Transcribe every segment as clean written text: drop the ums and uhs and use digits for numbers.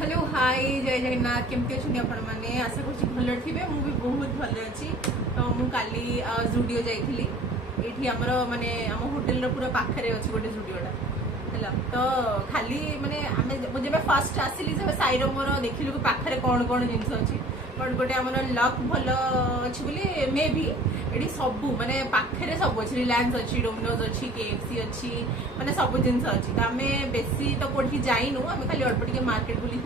Hello hi जय जगन्नाथ केमती अच्छे आपण मैंने आशा कर भल थे मुझे बहुत भल अच्छी तो मुझे काली जुडियो जाइली ये आमर माने आम होटेल पूरा पाखे अच्छी गोटे जुडियोटा है तो खाली माने आम जब फास्ट आसिली जब साईर मोर देखिलु कि पाखे कौन कौन जिन अच्छी बट गोटे आम लक भल अच्छी बोली मे भी ये सबू माने पाखे सब अच्छी रिलायंस अच्छी डोमिनोज अच्छी केएफसी अच्छी माने सब जिन अच्छी तो आम बेसी तो कौटी जाइनु आम खाली अल्प टे मार्केट बुली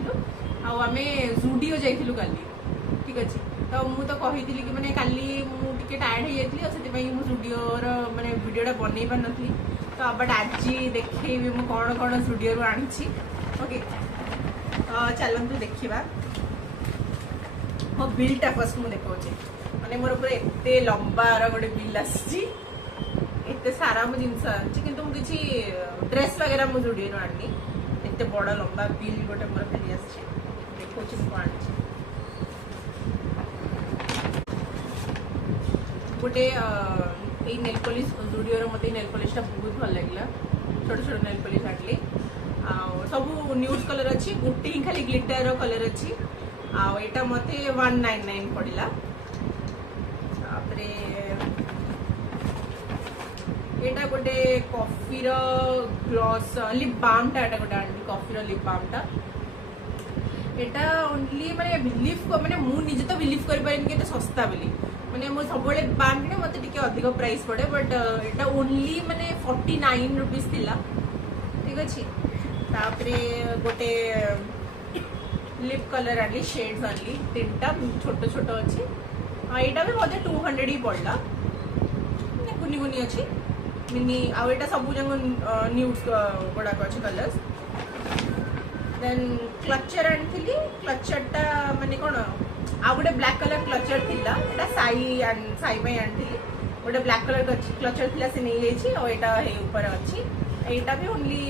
आम जुडियो जाइलु काली ठीक अच्छे तो मुझे तो कही कि मैंने काली मुझे टायर्ड हो जाती मुझे जुडियोर माने वीडियोटा बनई पार नी तो बट आज देखे मुझे कौन कौन जुडियो आनी ओके तो चलतु देखा मो बिलटा फर्स्ट मुझे देखा माने मोर पूरा एते लंबार गोटे बिल आते सारा मो जिनस आनी कि ड्रेस वगैरह मुझे जुडियो आनी एते बड़ लंबा बिल गोटे मोर फेरी देखा गोटे ये नेल पॉलिश जुडियो मत नेल पॉलिश बहुत भल लगे छोट छोट नेल पॉलिश आनली सब न्यूड कलर अच्छी गोटे ही खाली ग्लिटर कलर अच्छी आटा मत 199 पड़ा यहाँ गोटे कॉफीर ग्लॉस लिप बामटा गोटे आनी कॉफीर लिप बामटा एटा ओनली माने बिलीव माने मु निजे तो बिलीव कर पारेनी कि सस्ता बोली माने मो सब बाम किने मते टिके अधिक प्राइस पड़े बट एटा ओनली माने 49 रुपीस थिला ठीक अछि तापरे गोटे लिप कलर आनी शेड्स आनी तीनटा छोट छोट अच्छी यहाँ भी मत 200 ही पड़ा कुनी कुनी अच्छी मिनी आटा सब जंग न्यूड गुड़ाक अच्छे कलर्स देन क्लचर आनी क्लचरटा माने कौन आ गोटे ब्लैक कलर क्लचर थिला एटा साई साई आनी गोटे ब्लैक कलर क्लचर थिला से नहीं जाइए ऊपर अच्छी यहाँ भी ओनली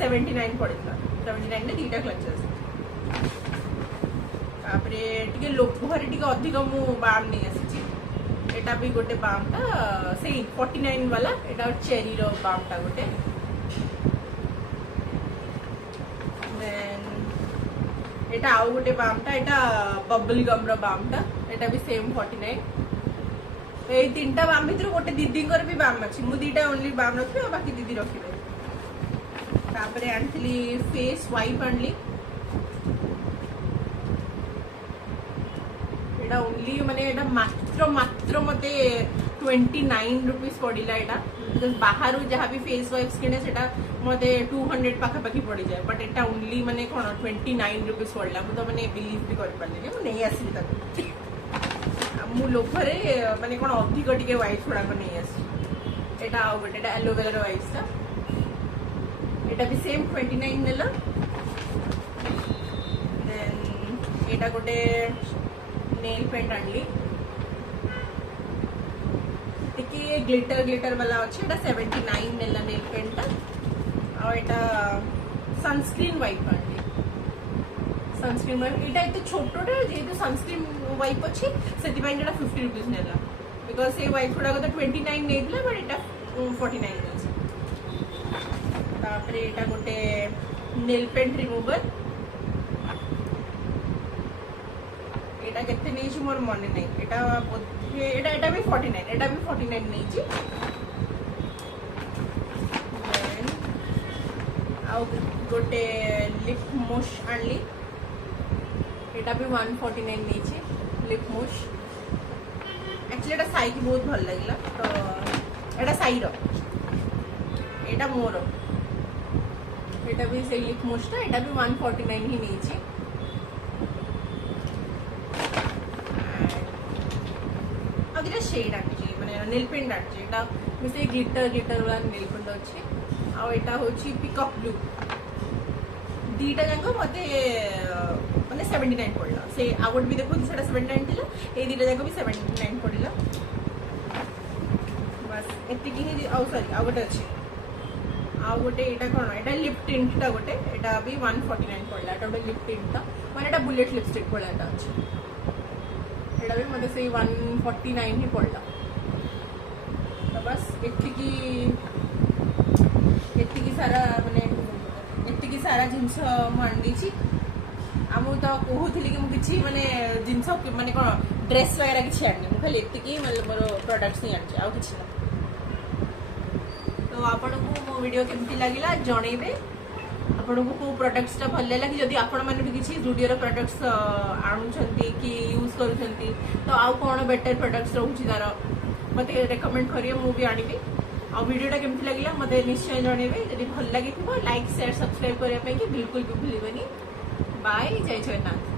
79 पड़ता 79 ने दीटा क्लचर्स टे लोभर टे अधिक मु बाम नहीं आसी एटा भी गोटे बामटा से 49 वाला एटा चेरी रो बामटा गोटे देन एटा आउ गोटे बामटा एटा बबल गम रो बामटा एटा भी सेम 49 ए तीनटा बाम भीतर गोटे दीदी भी बाम अच्छी मु दीटा ओनली बाम रखी बाकी दीदी रखिबे तापरे आनथली फेस वाइप आनली ओनली माने मात्र मात्र मते 29 रुपीस पड़ा यहाँ बाहर जहाँ भी फेस वाइप्स किने से मते 200 पाखापाखि पड़ जाए बट एटा ओनली माने कौन 29 रुपीस पड़ा मुझे मैंने बिलीव भी कर पारे नहीं आसली मु लोभरे माने कौन अधिक टे वाइप्स गुड़ाक नहीं आसी एटा आउ गोटे एलोवेरा वाइप्सटा एटा भी सेम 29 नेला देन एटा गोटे नेल पेंट आनली टिके ग्लिटर ग्लिटर वाला अच्छे 79 नेला नेल पेंटा और एटा सनस्क्रीन वाइप आनली सनस्क्रीन वाइप एटा एते छोटोटे जेहेतु सनस्क्रीन वाइप अच्छी से 50 रुपीस नेला बिकॉज से वाइप गुड़ा तो 29 नेला बट एटा 49 अछि तापरे एटा गोटे नेल पेंट रिमूवर एटा केते नहीं मोर मन नहीं एटा भी 49 एटा भी 49 नहीं आउ गोटे लिप मोश आनली एटा भी 149 नहीं लिप मोश एक्चुअली एटा साई की बहुत भल लगला तो एटा साई रो एटा मोर एटा भी से लिप मोशटा एटा भी 149 ही नहीं शेड आनी माने नेल पेंट आनी मिसे ग्लिटर ग्लिटर वाला नेल पेंट अच्छे आटा हूँ पिकअप ब्लू दीटा जाक मत मैंने 79 पड़ा से आउट भी देखो 79 थी ये दीटा जाक भी 79 पड़ा बस एति ही सॉरी आउ गोटे अच्छे आउ गोटे यहाँ कौन यहाँ लिप टिंटा गोटे यहाँ भी 149 पड़ा गोटे लिप टिंटा मैंने बुलेट लिपस्टिक पड़ा अच्छे एटा भी मतलब से 149 ही पड़ा तो बस एतिकी सारा माने एतिकी सारा जिनस मुझे आमु तो कहूली कि किसी माने जिनस माने कौन ड्रेस वगैरह किसी आनी मुझे खाली एति मतलब मोर प्रोडक्ट्स ही आनी आउ किसी ना तो आपण को मो वीडियो केमती लागिला जणेबे आपण को को प्रोडक्ट्स टा भल लगे जदि आपण माने भी किसी जुडियो प्रोडक्ट्स आणुछंती कि यूज करूछंती तो आउ कोन बेटर प्रोडक्ट्स रहउछि तार मते रेकमेंड करियो मु भी आनिबी आ वीडियोटा केमती लागिला मते निश्चय जणेबे जदि भल लागिथिबो लाइक शेयर सब्सक्राइब करिया पे कि बिल्कुल भी भूलिबनी बाय जय जगन्नाथ।